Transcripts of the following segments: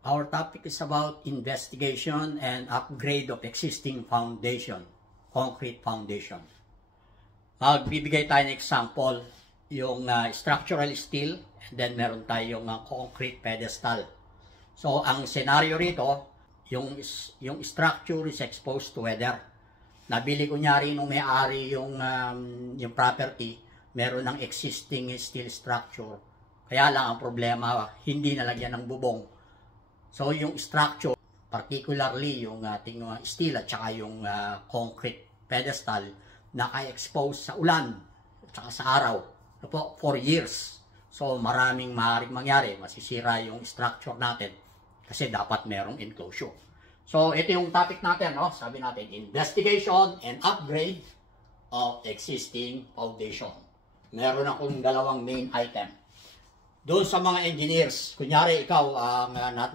Our topic is about investigation and upgrade of existing foundation, concrete foundation. Magbibigay tayo ng example, yung structural steel, and then meron tayong concrete pedestal. So, ang scenario rito, yung structure is exposed to weather. Nabili kunyari nung may-ari yung property, meron ng existing steel structure. Kaya lang ang problema, hindi nalagyan ng bubong. So yung structure, particularly yung ating steel at saka yung concrete pedestal, naka-expose sa ulan at saka sa araw for years. So maraming maaaring mangyari, masisira yung structure natin kasi dapat merong enclosure. So ito yung topic natin, no? Sabi natin, investigation and upgrade of existing foundation. Meron akong dalawang main item. Doon sa mga engineers, kunyari ikaw,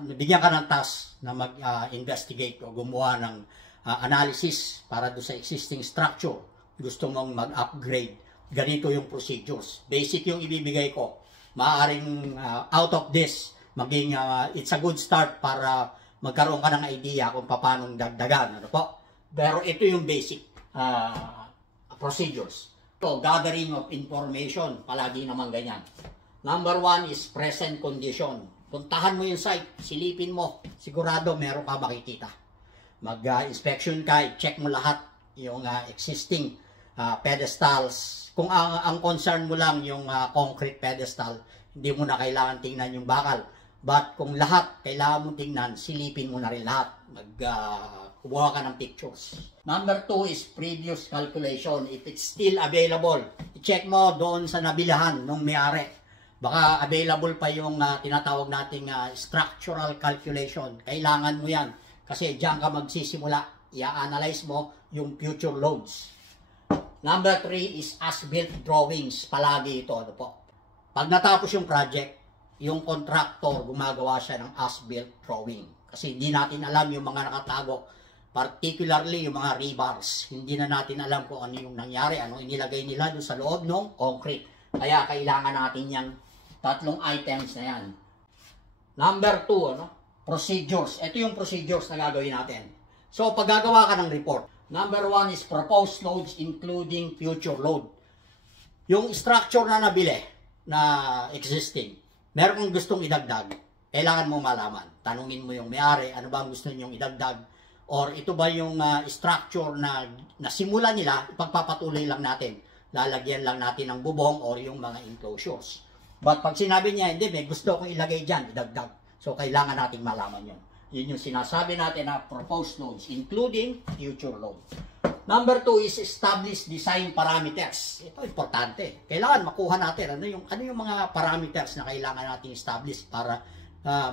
nabigyan ka ng task na mag-investigate o gumawa ng analysis para doon sa existing structure. Gusto mong mag-upgrade. Ganito yung procedures. Basic yung ibibigay ko. Maaaring out of this, maging it's a good start para magkaroon ka ng idea kung paano dagdagan. Ano po? Pero ito yung basic procedures. So, gathering of information, palagi naman ganyan. Number one is present condition. Puntahan mo yung site, silipin mo, sigurado meron ka makikita. Mag-inspection ka, check mo lahat yung existing pedestals. Kung ang concern mo lang yung concrete pedestal, hindi mo na kailangan tingnan yung bakal. But kung lahat kailangan mo tingnan, silipin mo na rin lahat. Kuha ka ng pictures. Number two is previous calculation. If it's still available, i-check mo doon sa nabilahan nung may-ari. Baka available pa yung tinatawag nating structural calculation. Kailangan mo yan. Kasi diyan ka magsisimula. I-analyze mo yung future loads. Number three is as-built drawings. Palagi ito. Ano po? Pag natapos yung project, yung contractor gumagawa siya ng as-built drawing. Kasi hindi natin alam yung mga nakatago. Particularly yung mga rebars. Hindi na natin alam kung ano yung nangyari. Ano inilagay nila doon sa loob ng concrete. Kaya kailangan natin yung tatlong items na yan. Number two, procedures. Ito yung procedures na gagawin natin. So, pag gagawa ka ng report, number one is proposed loads including future load. Yung structure na nabili, na existing, meron kang gustong idagdag, kailangan mo malaman. Tanungin mo yung may-ari, ano ba ang gusto niyong idagdag? Or ito ba yung structure na nasimula nila, ipagpapatuloy lang natin. Lalagyan lang natin ng bubong or yung mga enclosures. But pag sinabi niya, hindi, may gusto kong ilagay dyan, idagdag. So, kailangan nating malaman yun. Yun yung sinasabi natin na proposed loads, including future load. Number two is establish design parameters. Ito, importante. Kailangan makuha natin ano yung mga parameters na kailangan natin establish para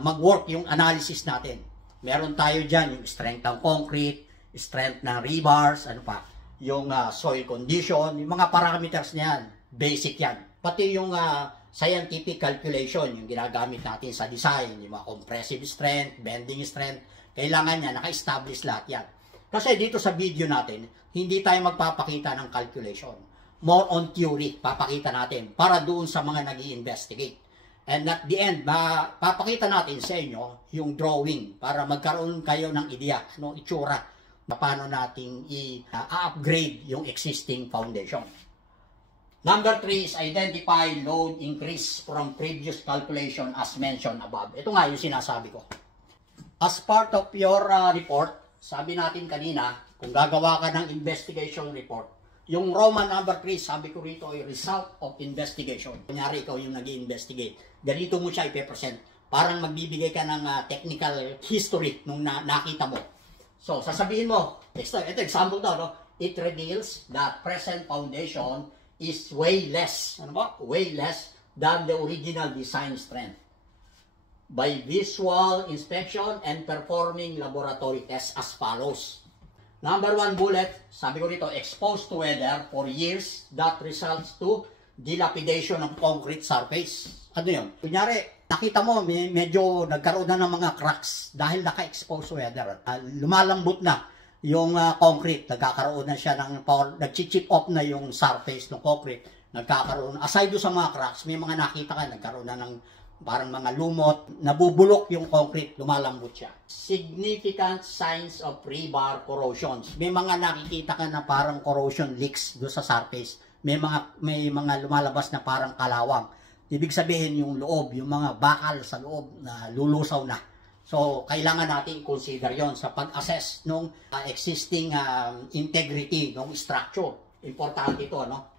mag-work yung analysis natin. Meron tayo dyan yung strength ng concrete, strength ng rebars, ano pa, yung soil condition, yung mga parameters niyan, basic yan. Pati yung scientific calculation, yung ginagamit natin sa design, yung mga compressive strength, bending strength, kailangan niya, naka-establish lahat yan. Kasi dito sa video natin, hindi tayo magpapakita ng calculation. More on theory, papakita natin para doon sa mga nag-i-investigate. And at the end, papakita natin sa inyo yung drawing para magkaroon kayo ng idea, itsura, paano natin i-upgrade yung existing foundation. Number three is identify load increase from previous calculation as mentioned above. Ito nga yung sinasabi ko. As part of your report, sabi natin kanina, kung gagawa ka ng investigation report, yung Roman number 3, sabi ko rito ay result of investigation. Kunyari ikaw yung nag-i-investigate. Ganito mo siya i-present. Parang magbibigay ka ng technical history nung nakita mo. So, sasabihin mo, ito example daw, no? It reveals that present foundation is way less, way less than the original design strength. By visual inspection and performing laboratory tests as follows. Number 1 bullet, sabi ko dito, exposed to weather for years that results to dilapidation of concrete surface. Ano yun? Kunyari, nakita mo, medyo nagkaroon na ng mga cracks dahil naka-expose to weather. Lumalambot na yung concrete, nagkakaroon na siya ng nag-chip off na yung surface ng concrete. Nagkakaroon, aside do sa mga cracks, may mga nakita ka, nagkaroon na ng parang mga lumot, nabubulok yung concrete, lumalambot siya. Significant signs of rebar corrosions. May mga nakikita ka na parang corrosion leaks doon sa surface. May mga lumalabas na parang kalawang. Ibig sabihin yung loob, yung mga bakal sa loob na lulusaw na. So, kailangan natin i-consider yon sa pag-assess ng existing integrity ng structure. Importante ito, no?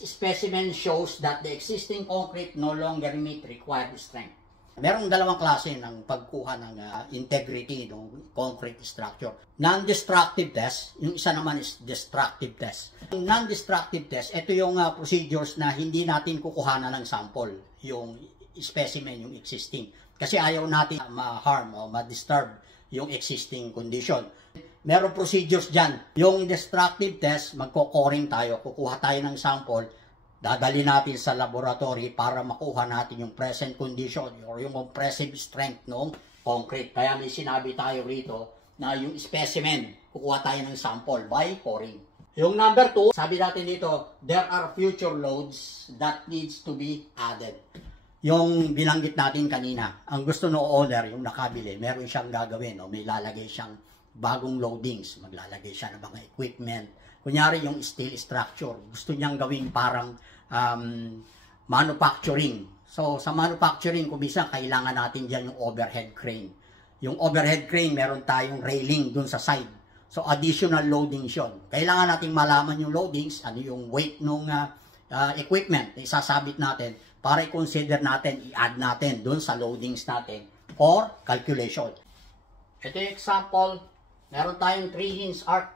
Specimen shows that the existing concrete no longer meet required strength. Merong dalawang klase ng pagkuha ng integrity ng concrete structure. Non-destructive test, yung isa naman is destructive test. Yung non-destructive test, ito yung procedures na hindi natin kukuhanan ng sample, yung specimen, yung existing. Kasi ayaw natin ma-harm o ma-disturb yung existing condition. Meron procedures dyan. Yung destructive test, magko-coring tayo, kukuha tayo ng sample, dadali natin sa laboratory para makuha natin yung present condition or yung compressive strength ng concrete. Kaya may sinabi tayo rito na yung specimen, kukuha tayo ng sample by coring. Yung number 2, sabi natin dito, there are future loads that needs to be added. Yung binanggit natin kanina, ang gusto ng owner, yung nakabili, meron siyang gagawin, o may lalagay siyang bagong loadings, maglalagay siya ng mga equipment. Kunyari yung steel structure, gusto niyang gawing parang manufacturing. So sa manufacturing, kumisa kailangan natin dyan yung overhead crane. Yung overhead crane, meron tayong railing dun sa side. So additional loadings yun. Kailangan natin malaman yung loadings, ano yung weight ng equipment na isasabit natin para i-consider natin, i-add natin dun sa loadings natin for calculation. Ito yung example. Meron tayong 3-hinge arc,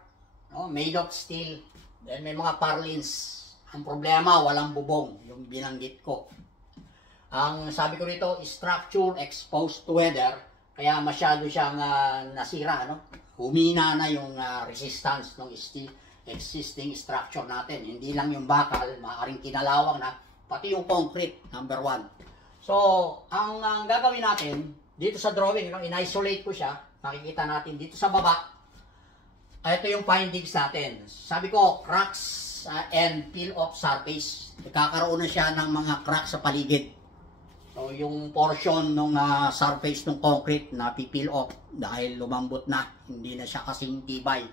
no, made of steel. Then may mga purlins. Ang problema, walang bubong, yung binanggit ko. Ang sabi ko rito, structure exposed to weather, kaya masyado siyang nasira, no? Humina na yung resistance ng existing structure natin. Hindi lang yung bakal, maaaring kinalawang na, pati yung concrete, number 1. So, ang gagawin natin, dito sa drawing, no, in-isolate ko siya, makikita natin dito sa baba. Ito yung findings natin. Sabi ko, cracks and peel-off surface. Nagkakaroon na siya ng mga cracks sa paligid. So, yung portion ng surface ng concrete na pipeel off dahil lumambot na, hindi na siya kasing tibay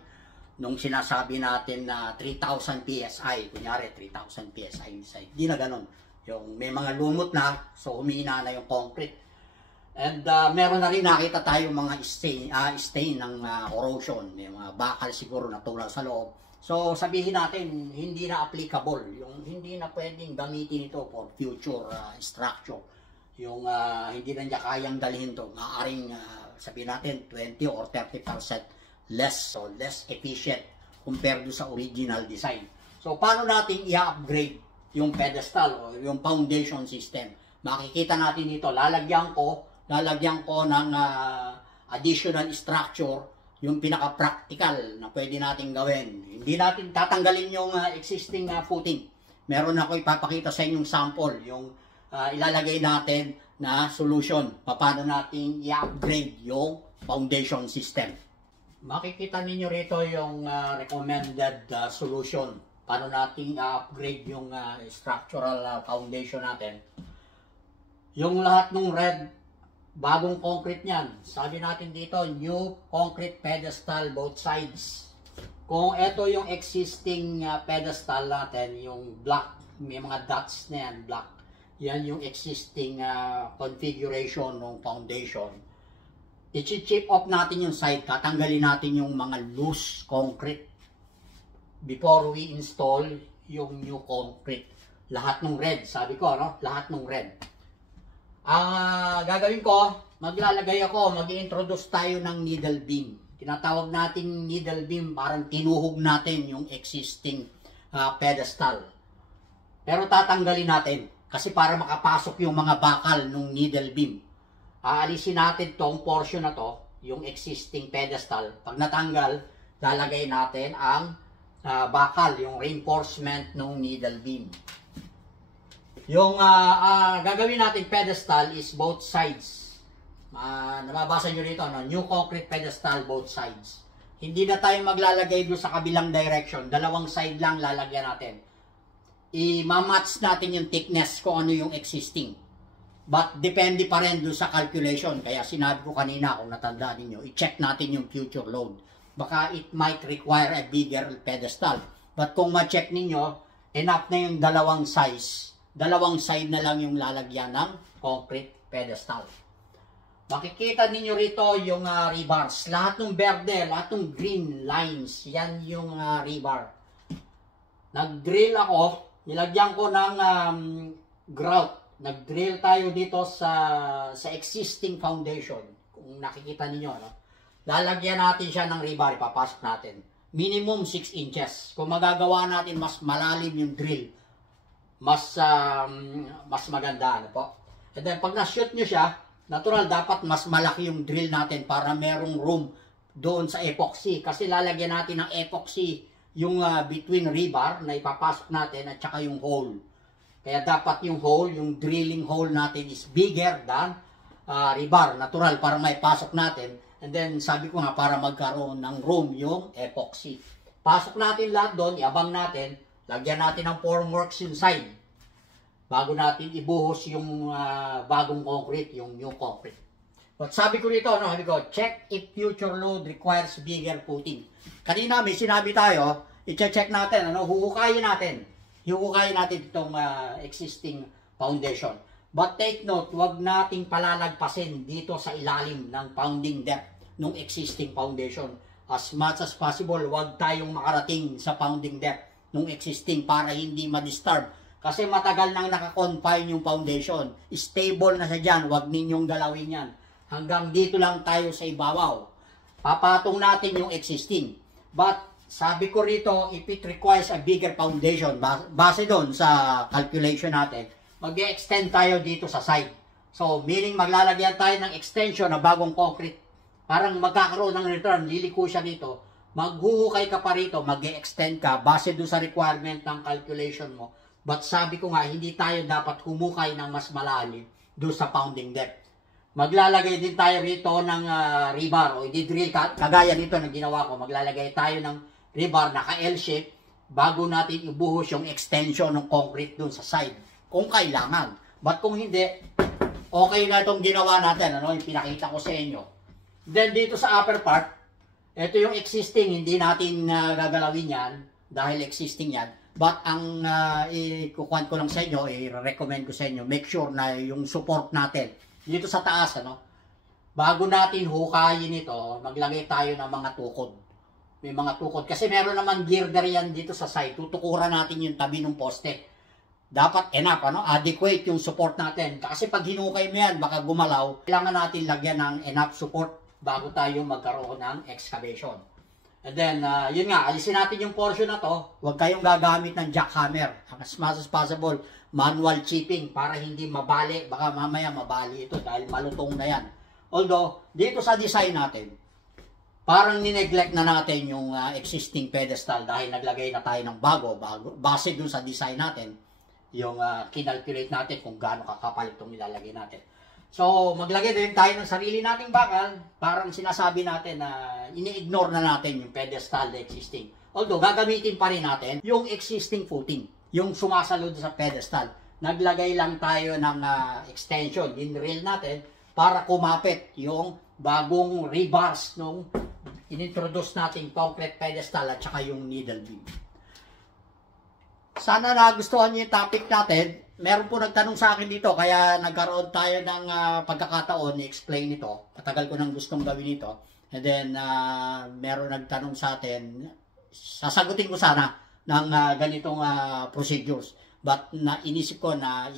nung sinasabi natin na 3,000 PSI. Kunyari, 3,000 PSI inside. Hindi na ganun. Yung may mga lumot na, so humina na yung concrete. And meron na rin nakita tayo mga stain ng corrosion. May mga bakal siguro na tulad sa loob. So sabihin natin, hindi na applicable. Yung hindi na pwedeng gamitin ito for future structure. Yung hindi na niya kayang dalhin ito. Maaaring sabihin natin 20 or 30% less. So less efficient compared sa original design. So paano natin i-upgrade yung pedestal o yung foundation system? Makikita natin dito, lalagyan ko ng additional structure, yung pinaka-practical na pwede natin gawin. Hindi natin tatanggalin yung existing footing. Meron ako ipapakita sa inyong sample, yung ilalagay natin na solution. Paano natin i-upgrade yung foundation system. Makikita ninyo rito yung recommended solution. Paano natin i-upgrade yung structural foundation natin. Yung lahat ng red, bagong concrete niyan. Sabi natin dito, new concrete pedestal both sides. Kung ito yung existing pedestal natin, yung black, may mga dots na yan, black. Yan yung existing configuration ng foundation. I-chip off natin yung side, tatanggalin natin yung mga loose concrete before we install yung new concrete. Lahat ng red, sabi ko, no? Lahat ng red. Ang gagawin ko, mag-i-introduce tayo ng needle beam. Tinatawag natin needle beam, parang tinuhog natin yung existing pedestal. Pero tatanggalin natin, kasi para makapasok yung mga bakal ng needle beam. Aalisin natin tong portion na to, yung existing pedestal. Pag natanggal, lalagay natin ang bakal, yung reinforcement ng needle beam. Yung gagawin natin pedestal is both sides. Nababasa nyo rito, no? New concrete pedestal, both sides. Hindi na tayo maglalagay doon sa kabilang direction. Dalawang side lang lalagyan natin. I-match natin yung thickness kung ano yung existing. But depende pa rin doon sa calculation. Kaya sinabi ko kanina, kung natandaan ninyo, i-check natin yung future load. Baka it might require a bigger pedestal. But kung ma-check ninyo, enough na yung dalawang size. Dalawang side na lang yung lalagyan ng concrete pedestal. Makikita ninyo rito yung rebars. Lahat ng berde, lahat ng green lines, yan yung rebar. Nag-drill ako, nilagyan ko ng grout. Nag-drill tayo dito sa existing foundation. Kung nakikita ninyo, no? Lalagyan natin siya ng rebar, ipapasok natin. Minimum 6 inches. Kung magagawa natin mas malalim yung drill, mas maganda, ano po. And then pag na-shoot nyo siya, natural, dapat mas malaki yung drill natin para merong room doon sa epoxy. Kasi lalagyan natin ng epoxy yung between rebar na ipapasok natin at saka yung hole. Kaya dapat yung hole, yung drilling hole natin is bigger than rebar. Natural, para maipasok natin. And then sabi ko nga, para magkaroon ng room yung epoxy. Pasok natin lahat doon, iabang natin, lagyan natin ng formworks inside. Bago natin ibuhos yung bagong concrete, yung new concrete. But sabi ko dito, no, sabi ko, check if future load requires bigger footing. Kanina may sinabi tayo, i-check natin, ano, huhukayin natin. Huhukayin natin itong existing foundation. But take note, wag nating palalagpasin dito sa ilalim ng pounding depth ng existing foundation. As much as possible, wag tayong makarating sa pounding depth ng existing para hindi ma-disturb. Kasi matagal nang naka-confine yung foundation. Stable na siya dyan. Huwag ninyong galawin yan. Hanggang dito lang tayo sa ibabaw. Papatong natin yung existing. But, sabi ko rito, if it requires a bigger foundation, base doon sa calculation natin, mag-extend tayo dito sa side. So, meaning maglalagyan tayo ng extension na bagong concrete. Parang magkakaroon ng return. Liliko siya dito. Maghuhukay ka pa rito, mag-extend ka base doon sa requirement ng calculation mo. But sabi ko nga, hindi tayo dapat humukay ng mas malalim doon sa pounding depth. Maglalagay din tayo rito ng rebar o i-drill kagaya nito na ginawa ko. Maglalagay tayo ng rebar na ka-L-shape bago natin ibuhos yung extension ng concrete doon sa side. Kung kailangan. But kung hindi, okay na itong ginawa natin. Ano, yung pinakita ko sa inyo. Then dito sa upper part, ito yung existing. Hindi natin gagalawin yan dahil existing yan. But ang ikukuhan ko lang sa inyo, i-recommend ko sa inyo, make sure na yung support natin dito sa taas, ano, bago natin hukayin ito, maglagay tayo ng mga tukod. May mga tukod. Kasi meron naman girder yan dito sa side. Tutukuran natin yung tabi ng poste. Dapat enough, ano, adequate yung support natin. Kasi pag hinukay mo yan, baka gumalaw. Kailangan natin lagyan ng enough support bago tayo magkaroon ng excavation. And then, yun nga, alisin natin yung portion na to. Huwag kayong gagamit ng jackhammer. As much as possible, manual chipping para hindi mabali. Baka mamaya mabali ito dahil malutong na yan. Although, dito sa design natin, parang nineglect na natin yung existing pedestal dahil naglagay na tayo ng bago. Base dun sa design natin, yung kinalculate natin kung gaano kakapal itong ilalagay natin. So, maglagay din tayo ng sarili nating bakal. Parang sinasabi natin na ini-ignore na natin yung pedestal na existing. Although, gagamitin pa rin natin yung existing footing, yung sumasalud sa pedestal. Naglagay lang tayo ng extension, in-rail natin, para kumapit yung bagong rebars nung inintroduce natin concrete pedestal at saka yung needle beam. Sana nagustuhan niyo yung topic natin. Meron po nagtanong sa akin dito, kaya nagkaroon tayo ng pagkakataon i-explain ito. Matagal ko nang gustong gawin ito. And then, meron nagtanong sa atin, sasagutin ko sana ng ganitong procedures. But inisip ko na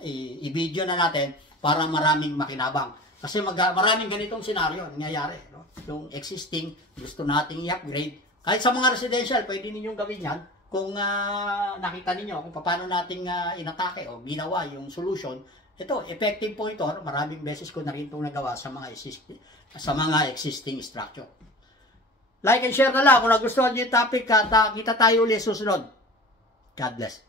i-video na natin para maraming makinabang. Kasi maraming ganitong senaryo nangyayari. No? Yung existing, gusto nating i-upgrade. Kahit sa mga residential, pwede ninyong gawin yan. Kung nakita niyo kung paano nating inatake o ginawa yung solution, ito, effective po ito. Maraming beses ko na rin itong nagawa sa mga existing structure. Like and share na lang kung nagustuhan niyo yung topic at kita tayo ulit susunod. God bless.